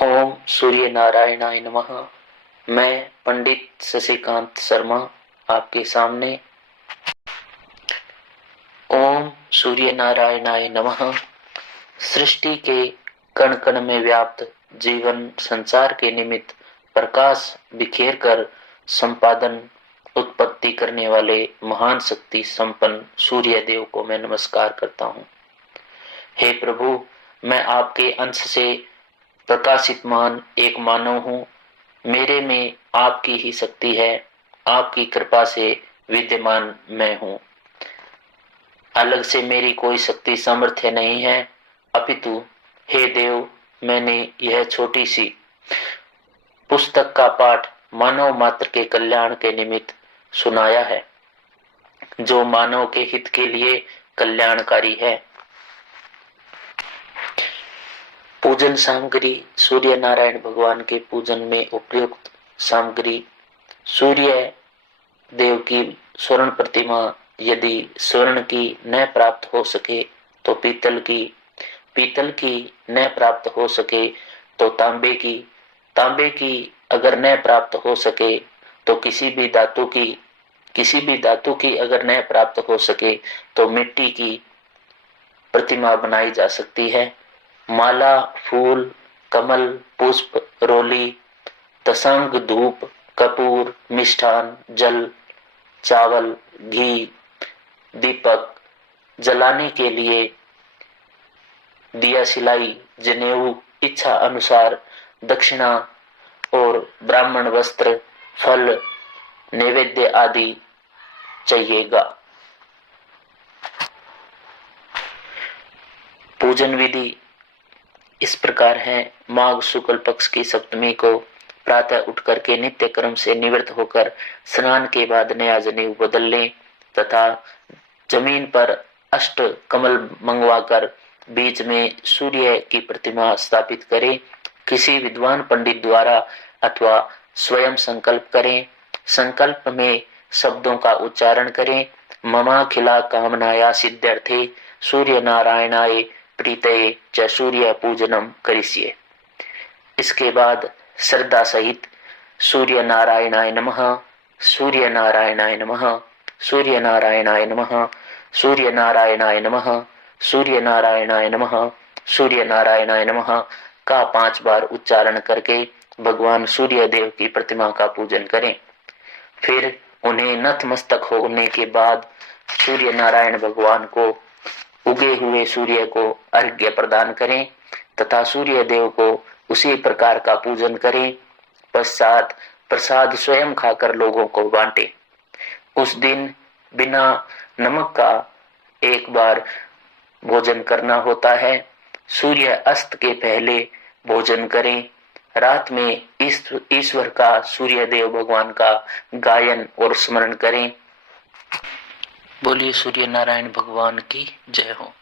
ओम सूर्य नारायणाय नमः। मैं पंडित शशिकांत शर्मा आपके सामने ओम सूर्य नारायणाय नमः सृष्टि के कण कण में व्याप्त जीवन संचार के निमित्त प्रकाश बिखेर कर संपादन उत्पत्ति करने वाले महान शक्ति संपन्न सूर्य देव को मैं नमस्कार करता हूँ। हे प्रभु, मैं आपके अंश से प्रकाशितमान एक मानव हूँ। मेरे में आपकी ही शक्ति है, आपकी कृपा से विद्यमान मैं हूँ। अलग से मेरी कोई शक्ति सामर्थ्य नहीं है, अपितु हे देव, मैंने यह छोटी सी पुस्तक का पाठ मानव मात्र के कल्याण के निमित्त सुनाया है, जो मानव के हित के लिए कल्याणकारी है। पूजन सामग्री सूर्य नारायण भगवान के पूजन में उपयुक्त सामग्री सूर्य देव की स्वर्ण प्रतिमा यदि स्वर्ण की न प्राप्त हो सके तो पीतल की न प्राप्त हो सके तो तांबे की अगर न प्राप्त हो सके तो किसी भी धातु की अगर न प्राप्त हो सके तो मिट्टी की प्रतिमा बनाई जा सकती है। माला, फूल, कमल, पुष्प, रोली, तसंग, धूप, कपूर, मिष्ठान, जल, चावल, घी, दीपक जलाने के लिए दिया सिलाई, जनेऊ, इच्छा अनुसार दक्षिणा और ब्राह्मण वस्त्र, फल, नैवेद्य आदि चाहिएगा। पूजन विधि इस प्रकार है। माघ शुक्ल पक्ष की सप्तमी को प्रातः उठ करके नित्य क्रम से निवृत्त होकर स्नान के बाद नया जनेऊ बदल लें तथा जमीन पर अष्ट कमल मंगवाकर बीच में सूर्य की प्रतिमा स्थापित करें। किसी विद्वान पंडित द्वारा अथवा स्वयं संकल्प करें। संकल्प में शब्दों का उच्चारण करें। ममाखिला कामनाया सिद्ध्यर्थे सूर्य नारायणाय प्रीतये च सूर्य पूजनम करिष्ये। इसके बाद श्रद्धा सहित सूर्य नारायणाय नमः, सूर्य नारायणाय नमः, सूर्य नारायणाय नमः, सूर्य नारायणाय नमः, सूर्य नारायणाय नमः, सूर्य नारायणाय नमः का 5 बार उच्चारण करके भगवान सूर्य देव की प्रतिमा का पूजन करें। फिर उन्हें नतमस्तक होने के बाद सूर्य नारायण भगवान को उगे हुए सूर्य को अर्घ्य प्रदान करें तथा सूर्य देव को उसी प्रकार का पूजन करें। पश्चात प्रसाद स्वयं खाकर लोगों को बांटे। उस दिन बिना नमक का एक बार भोजन करना होता है। सूर्य अस्त के पहले भोजन करें। रात में ईश्वर का, सूर्य देव भगवान का गायन और स्मरण करें। बोलिए सूर्य नारायण भगवान की जय हो।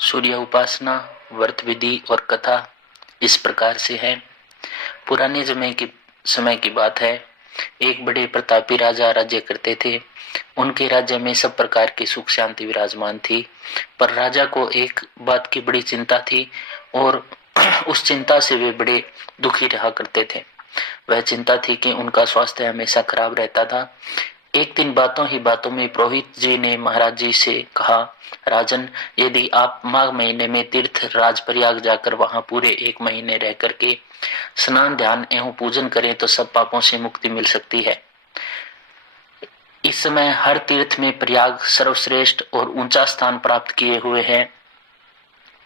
सूर्य उपासना, व्रत विधि और कथा इस प्रकार से है। पुराने समय की बात है। एक बड़े प्रतापी राजा राज्य करते थे। उनके राज्य में सब प्रकार की सुख शांति विराजमान थी, पर राजा को एक बात की बड़ी चिंता थी और उस चिंता से वे बड़े दुखी रहा करते थे। वह चिंता थी कि उनका स्वास्थ्य हमेशा खराब रहता था। एक दिन बातों ही बातों में पुरोहित जी ने महाराज जी से कहा, राजन, यदि आप माघ महीने में तीर्थ राजप्रयाग जाकर वहां पूरे 1 महीने रह करके स्नान, ध्यान एवं पूजन करें तो सब पापों से मुक्ति मिल सकती है। इस समय हर तीर्थ में प्रयाग सर्वश्रेष्ठ और ऊंचा स्थान प्राप्त किए हुए है।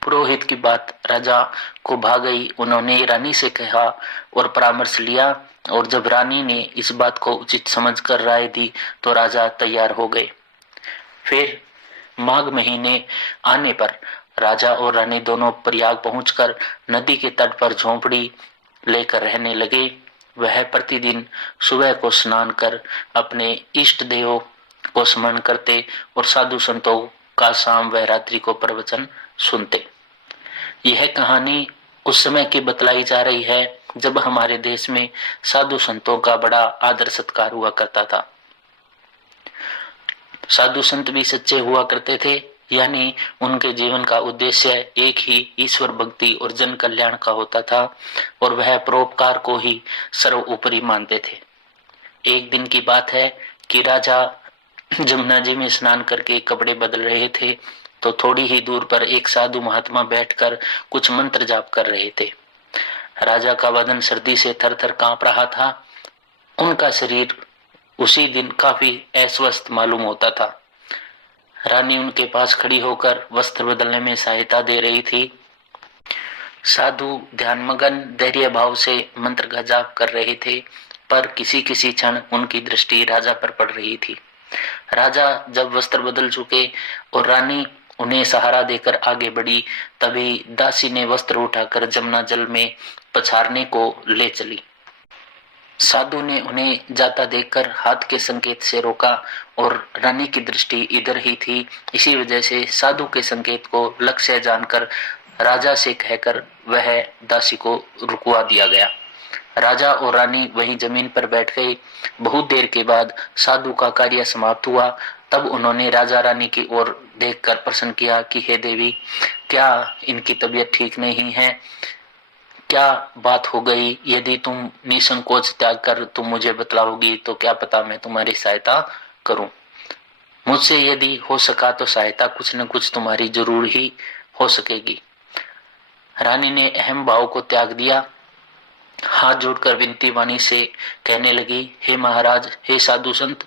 पुरोहित की बात राजा को भा गई। उन्होंने रानी से कहा और परामर्श लिया, और जब रानी ने इस बात को उचित समझकर राय दी तो राजा तैयार हो गए। फिर माघ महीने आने पर राजा और रानी दोनों प्रयाग पहुंचकर नदी के तट पर झोंपड़ी लेकर रहने लगे। वह प्रतिदिन सुबह को स्नान कर अपने इष्ट देव को स्मरण करते और साधु संतों का शाम व रात्रि को प्रवचन सुनते। यह कहानी उस समय की बतलाई जा रही है जब हमारे देश में साधु संतों का बड़ा आदर सत्कार हुआ करता था। साधु संत भी सच्चे हुआ करते थे, यानी उनके जीवन का उद्देश्य एक ही ईश्वर भक्ति और जन कल्याण का होता था और वह परोपकार को ही सर्वोपरि मानते थे। एक दिन की बात है कि राजा जमुना जी में स्नान करके कपड़े बदल रहे थे तो थोड़ी ही दूर पर एक साधु महात्मा बैठकर कुछ मंत्र जाप कर रहे थे। राजा का बदन सर्दी से थर-थर कांप रहा था। उनका शरीर उसी दिन काफी अस्वस्थ मालूम होता था। रानी उनके पास खड़ी होकर वस्त्र बदलने में सहायता दे रही थी। साधु ध्यानमग्न धैर्य भाव से मंत्र का जाप कर रहे थे, पर किसी किसी क्षण उनकी दृष्टि राजा पर पड़ रही थी। राजा जब वस्त्र बदल चुके और रानी उन्हें सहारा देकर आगे बढ़ी, तभी दासी ने वस्त्र उठाकर जमुना जल में पछाड़ने को ले चली। साधु ने उन्हें जाता देखकर हाथ के संकेत से रोका और रानी की दृष्टि इधर ही थी। इसी वजह से साधु के संकेत को लक्ष्य जानकर राजा से कहकर वह दासी को रुकवा दिया गया। राजा और रानी वहीं जमीन पर बैठ गए। बहुत देर के बाद साधु का कार्य समाप्त हुआ। तब उन्होंने राजा रानी की ओर देखकर प्रश्न किया कि हे देवी, क्या इनकी तबीयत ठीक नहीं है? क्या बात हो गई? यदि तुम निसंकोच त्याग कर तुम मुझे बतलाओगी तो क्या पता मैं तुम्हारी सहायता करूं। मुझसे यदि हो सका तो सहायता कुछ न कुछ तुम्हारी जरूर ही हो सकेगी। रानी ने अहम भाव को त्याग दिया। हाथ जोड़कर विनती वाणी से कहने लगी, हे महाराज, हे साधु संत,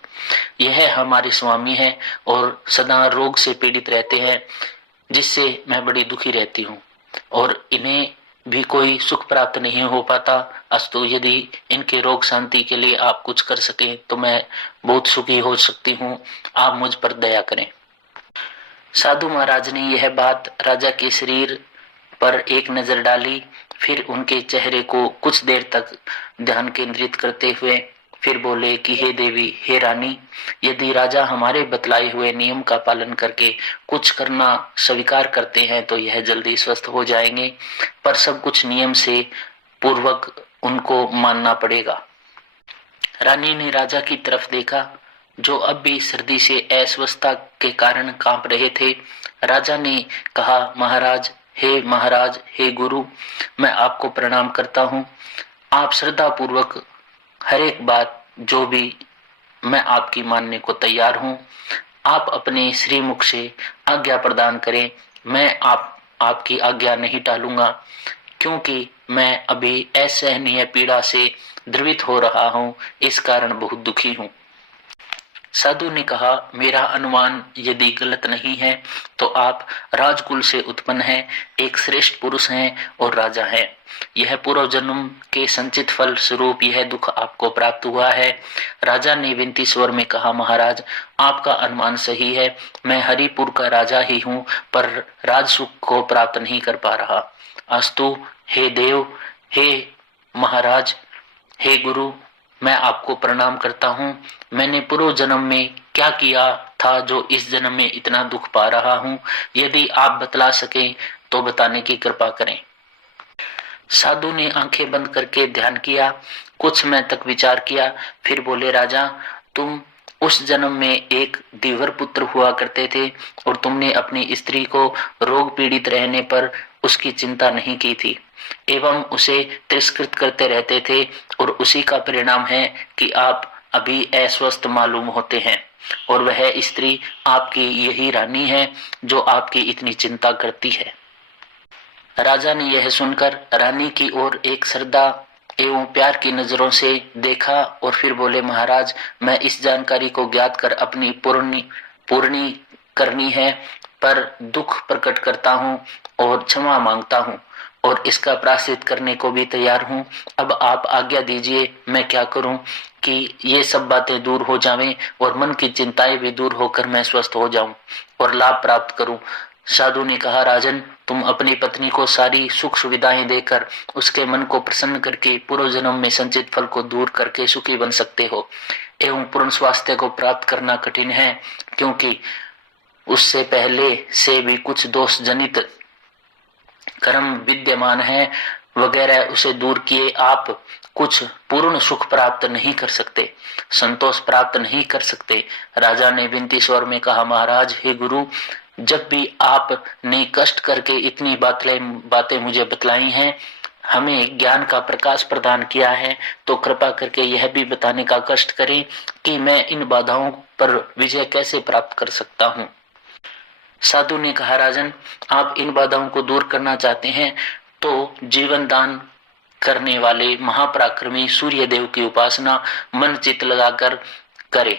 यह हमारे स्वामी हैं और सदा रोग से पीड़ित रहते हैं, जिससे मैं बड़ी दुखी रहती हूँ और इन्हें भी कोई सुख प्राप्त नहीं हो पाता। अस्तु यदि इनके रोग शांति के लिए आप कुछ कर सकें तो मैं बहुत सुखी हो सकती हूँ। आप मुझ पर दया करें। साधु महाराज ने यह बात राजा के शरीर पर एक नजर डाली, फिर उनके चेहरे को कुछ देर तक ध्यान केंद्रित करते हुए फिर बोले कि हे देवी, हे रानी, यदि राजा हमारे बतलाए हुए नियम का पालन करके कुछ करना स्वीकार करते हैं तो यह जल्दी स्वस्थ हो जाएंगे, पर सब कुछ नियम से पूर्वक उनको मानना पड़ेगा। रानी ने राजा की तरफ देखा, जो अब भी सर्दी से अस्वस्थता के कारण कांप रहे थे। राजा ने कहा, महाराज, हे गुरु, मैं आपको प्रणाम करता हूँ। आप श्रद्धा पूर्वक हर एक बात जो भी मैं आपकी मानने को तैयार हूँ। आप अपने श्रीमुख से आज्ञा प्रदान करें। मैं आपकी आज्ञा नहीं टालूंगा, क्योंकि मैं अभी असहनीय पीड़ा से द्रवित हो रहा हूँ, इस कारण बहुत दुखी हूँ। साधु ने कहा, मेरा अनुमान यदि गलत नहीं है तो आप राजकुल से उत्पन्न हैं, एक श्रेष्ठ पुरुष हैं और राजा हैं। यह पूर्व जन्म के संचित फल स्वरूप यह दुख आपको प्राप्त हुआ है। राजा ने विनती स्वर में कहा, महाराज, आपका अनुमान सही है। मैं हरिपुर का राजा ही हूँ, पर राजसुख को प्राप्त नहीं कर पा रहा। अस्तु, हे देव, हे महाराज, हे गुरु, मैं आपको प्रणाम करता हूँ। मैंने पूर्व जन्म में क्या किया था जो इस जन्म में इतना दुख पा रहा हूँ? यदि आप बतला सकें तो बताने की कृपा करें। साधु ने आंखें बंद करके ध्यान किया। कुछ समय तक विचार किया, फिर बोले, राजा, तुम उस जन्म में एक धीवर पुत्र हुआ करते थे और तुमने अपनी स्त्री को रोग पीड़ित रहने पर उसकी चिंता नहीं की थी एवं उसे तिरस्कृत करते रहते थे, और उसी का परिणाम है कि आप अभी अस्वस्थ मालूम होते हैं और वह स्त्री आपकी यही रानी है जो आपकी इतनी चिंता करती है। राजा ने यह सुनकर रानी की ओर एक श्रद्धा एवं प्यार की नजरों से देखा और फिर बोले, महाराज, मैं इस जानकारी को ज्ञात कर अपनी पूर्णी करनी है, पर दुख प्रकट करता हूँ और क्षमा मांगता हूँ और इसका प्रायश्चित करने को भी तैयार हूँ। अब आप आज्ञा दीजिए, मैं क्या करूँ कि ये सब बातें दूर हो जावें और मन की चिंताएं भी दूर होकर मैं स्वस्थ हो जाऊं और लाभ प्राप्त करूं। साधु ने कहा, राजन, तुम अपनी पत्नी को सारी सुख सुविधाएं देकर उसके मन को प्रसन्न करके पूर्व जन्म में संचित फल को दूर करके सुखी बन सकते हो एवं पूर्ण स्वास्थ्य को प्राप्त करना कठिन है, क्योंकि उससे पहले से भी कुछ दोष जनित कर्म विद्यमान है वगैरह, उसे दूर किए आप कुछ पूर्ण सुख प्राप्त नहीं कर सकते, संतोष प्राप्त नहीं कर सकते। राजा ने विनती स्वर में कहा, महाराज, हे गुरु, जब भी आपने कष्ट करके इतनी बातें मुझे बतलाई हैं, हमें ज्ञान का प्रकाश प्रदान किया है, तो कृपा करके यह भी बताने का कष्ट करें कि मैं इन बाधाओं पर विजय कैसे प्राप्त कर सकता हूँ। साधु ने कहा, राजन, आप इन बाधाओं को दूर करना चाहते हैं तो जीवन दान करने वाले महापराक्रमी सूर्य देव की उपासना मन चित लगाकर करें।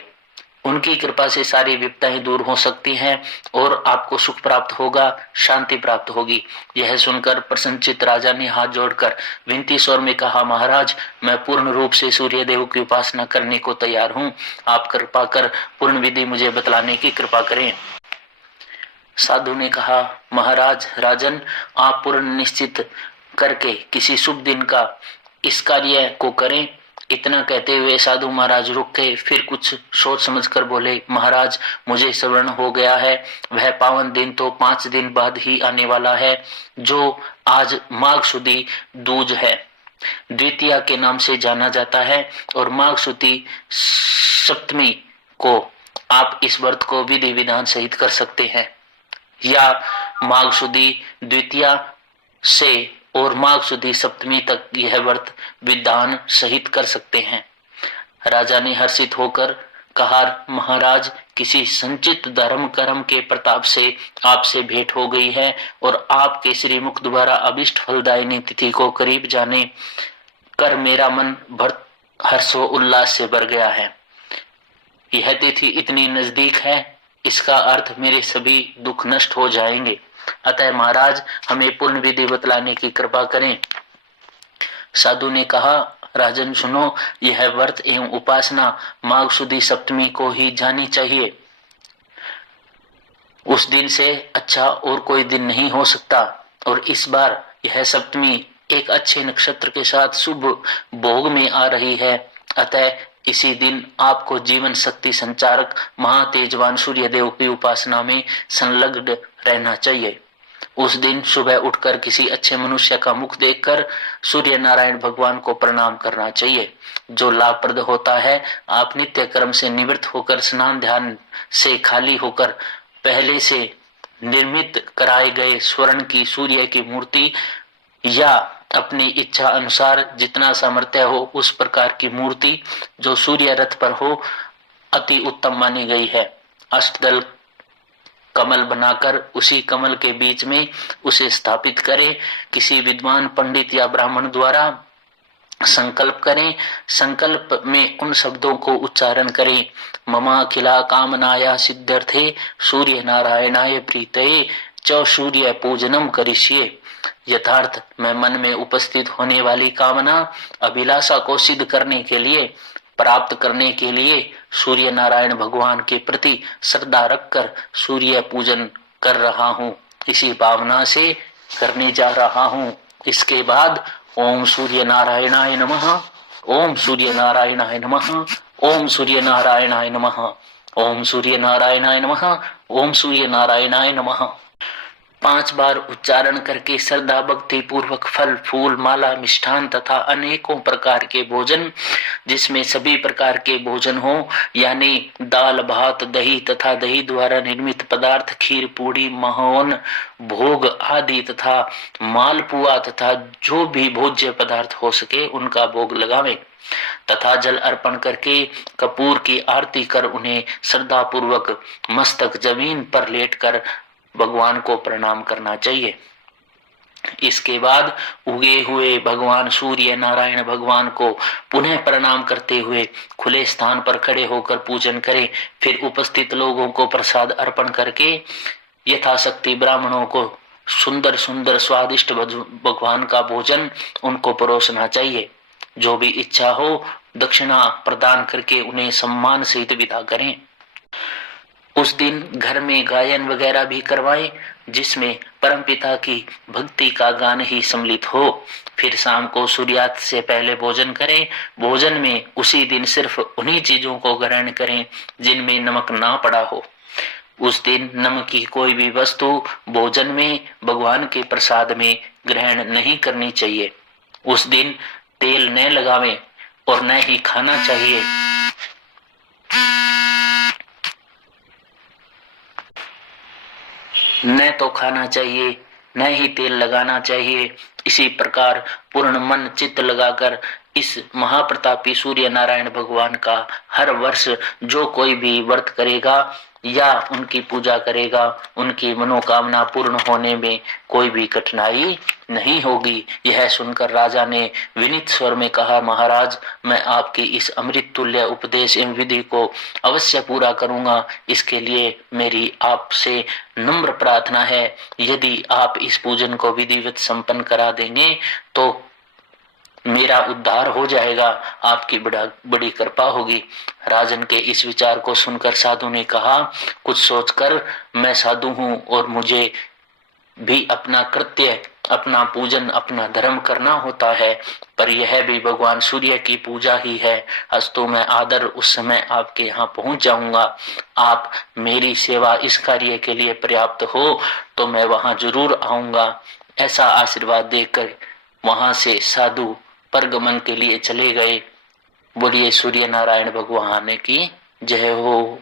उनकी कृपा से सारी विपदाएं दूर हो सकती हैं और आपको सुख प्राप्त होगा, शांति प्राप्त होगी। यह सुनकर प्रसन्नचित्त राजा ने हाथ जोड़कर विनती स्वर में कहा, महाराज, मैं पूर्ण रूप से सूर्य देव की उपासना करने को तैयार हूँ। आप कृपा कर पूर्ण विधि मुझे बतलाने की कृपा करें। साधु ने कहा, महाराज, राजन, आप पूर्ण निश्चित करके किसी शुभ दिन का इस कार्य को करें। इतना कहते हुए साधु महाराज रुक गए, फिर कुछ सोच समझकर बोले, महाराज, मुझे श्रवण हो गया है, वह पावन दिन तो 5 दिन बाद ही आने वाला है, जो आज माघ सुदी दूज है, द्वितीया के नाम से जाना जाता है। और माघ सुदी सप्तमी को आप इस व्रत को विधि विधान सहित कर सकते हैं, या माघ सुदी द्वितीया से और माघ सुदी सप्तमी तक यह व्रत विधान सहित कर सकते हैं। राजा ने हर्षित होकर कहा, महाराज, किसी संचित धर्म कर्म के प्रताप से आपसे भेंट हो गई है और आपके श्रीमुख द्वारा अभिष्ट फलदायिनी तिथि को करीब जाने कर मेरा मन भर हर्षो उल्लास से भर गया है। यह तिथि इतनी नजदीक है, इसका अर्थ मेरे सभी दुख नष्ट हो जाएंगे। अतः महाराज, हमें पूर्ण विधि बतलाने की कृपा करें। साधु ने कहा, राजन सुनो, यह व्रत एवं उपासना माघ सुदी सप्तमी को ही जानी चाहिए। उस दिन से अच्छा और कोई दिन नहीं हो सकता, और इस बार यह सप्तमी एक अच्छे नक्षत्र के साथ शुभ भोग में आ रही है। अतः इसी दिन आपको जीवन शक्ति संचारक महातेजवान सूर्य देव की उपासना में संलग्न रहना चाहिए। उस दिन सुबह उठकर किसी अच्छे मनुष्य का मुख देखकर सूर्य नारायण भगवान को प्रणाम करना चाहिए, जो लाभप्रद होता है। आप नित्य कर्म से निवृत्त होकर स्नान ध्यान से खाली होकर पहले से निर्मित कराए गए स्वर्ण की सूर्य की मूर्ति या अपनी इच्छा अनुसार जितना सामर्थ्य हो उस प्रकार की मूर्ति जो सूर्य रथ पर हो अति उत्तम मानी गई है। अष्टदल कमल बनाकर उसी कमल के बीच में उसे स्थापित करें। किसी विद्वान पंडित या ब्राह्मण द्वारा संकल्प करें। संकल्प में उन शब्दों को उच्चारण करें, ममा अखिला कामनाया सिद्ध्यर्थे सूर्य नारायणाय प्रीतये च सूर्य पूजनम करिष्ये। यथार्थ मैं मन में उपस्थित होने वाली कामना अभिलाषा को सिद्ध करने के लिए, प्राप्त करने के लिए सूर्य नारायण भगवान के प्रति श्रद्धा रखकर सूर्य पूजन कर रहा हूँ, इसी भावना से करने जा रहा हूँ। इसके बाद ओम सूर्य नारायणाय नमः, ओम सूर्य नारायणाय नमः, ओम सूर्य नारायणाय नमः, ओम सूर्य नारायणाय नमः, ओम सूर्य नारायणाय नमः 5 बार उच्चारण करके श्रद्धा भक्ति पूर्वक फल फूल माला मिष्ठान तथा अनेकों प्रकार के भोजन, जिसमें सभी प्रकार के भोजन हो, यानी दाल भात दही तथा दही द्वारा निर्मित पदार्थ, खीर पूड़ी महोन भोग आदि तथा मालपुआ तथा जो भी भोज्य पदार्थ हो सके उनका भोग लगावें तथा जल अर्पण करके कपूर की आरती कर उन्हें श्रद्धा पूर्वक मस्तक जमीन पर लेटकर भगवान को प्रणाम करना चाहिए। इसके बाद उगे हुए भगवान सूर्य नारायण भगवान को पुनः प्रणाम करते हुए खुले स्थान पर खड़े होकर पूजन करें। फिर उपस्थित लोगों को प्रसाद अर्पण करके यथाशक्ति ब्राह्मणों को सुंदर सुंदर स्वादिष्ट भगवान का भोजन उनको परोसना चाहिए। जो भी इच्छा हो दक्षिणा प्रदान करके उन्हें सम्मान सहित विदा करें। उस दिन घर में गायन वगैरह भी करवाएं, जिसमें परमपिता की भक्ति का गान ही सम्मिलित हो। फिर शाम को सूर्यास्त से पहले भोजन करें। भोजन में उसी दिन सिर्फ उन्हीं चीजों को ग्रहण करें जिनमें नमक ना पड़ा हो। उस दिन नमक की कोई भी वस्तु भोजन में भगवान के प्रसाद में ग्रहण नहीं करनी चाहिए। उस दिन तेल न लगावें और न ही खाना चाहिए। न तो खाना चाहिए न ही तेल लगाना चाहिए। इसी प्रकार पूर्ण मन चित्त लगाकर इस महाप्रतापी सूर्य नारायण भगवान का हर वर्ष जो कोई भी व्रत करेगा या उनकी पूजा करेगा, उनकी मनोकामना पूर्ण होने में कोई भी कठिनाई नहीं होगी। यह सुनकर राजा ने विनीत स्वर में कहा, महाराज, मैं आपकी इस अमृत तुल्य उपदेश एवं विधि को अवश्य पूरा करूंगा। इसके लिए मेरी आपसे नम्र प्रार्थना है, यदि आप इस पूजन को विधिवत संपन्न करा देंगे तो मेरा उद्धार हो जाएगा, आपकी बड़ी कृपा होगी। राजन के इस विचार को सुनकर साधु ने कहा, कुछ सोचकर, मैं साधु हूँ और मुझे भी अपना कृत्य, अपना पूजन, अपना धर्म करना होता है, पर यह भी भगवान सूर्य की पूजा ही है। अस्तु मैं आदर उस समय आपके यहाँ पहुंच जाऊंगा। आप मेरी सेवा इस कार्य के लिए पर्याप्त हो तो मैं वहां जरूर आऊंगा। ऐसा आशीर्वाद देकर वहां से साधु परगमन के लिए चले गए। बोलिए सूर्य नारायण भगवान की जय हो।